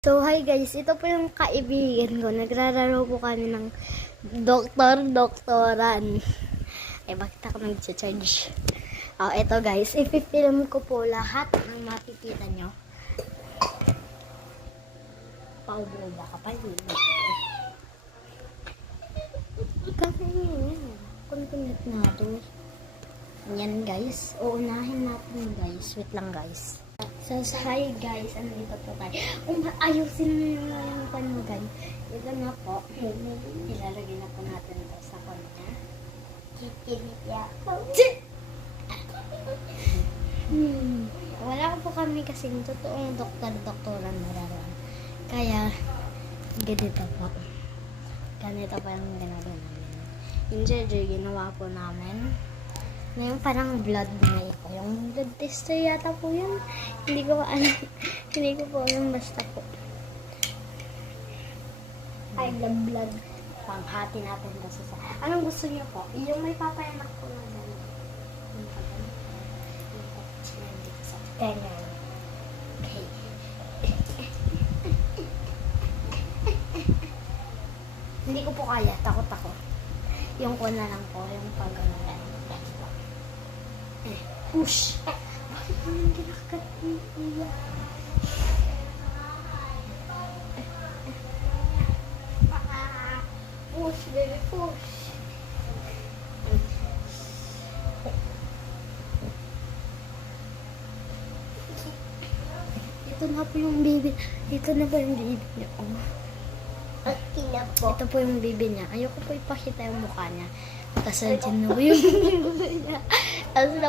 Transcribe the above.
So, hi guys, ito po yung kaibigan ko. Nagrararo po kami ng doktoran. Eh, bakit ako nag-charge? Oh, ito guys, ipipilm ko po lahat ng makikita nyo. Paubo ba ka pa? Kasi yun, kunkunit na ito. Yan guys, uunahin natin guys. Wait lang guys. So, hi guys, andito po tayo. Ayusin nyo na yung pan mo guys. Ito na po. Ilalagay na po natin ito sa kanya. Kikilit ako. Wala po kami kasing totoong doktoran nararan. Kaya, ganito po. Ganito po yung ginagawa namin. Yung surgery, ginawa po namin. Na yung parang blood na ito. Yung blood tester yata po yun. Hindi ko alam. Hindi ko po alam, basta po. Ay, blood. Panghati natin kasi sa... Anong gusto niyo po? Yung may papayanak po na gano'n. Yung pagano. Yung pagkachinan dito sa... Ganyan. Okay. Hindi ko po kaya. Takot ako. Yung ko na lang po. Yung pagano. Push! Bakit mo yung ginakat niya? Push, baby, push! Ito na po yung baby. Ito na po yung baby niya. Okay na po. Ito po yung baby niya. Ayoko po ipakita yung mukha niya. Tapos dyan na po yung baby niya. Tapos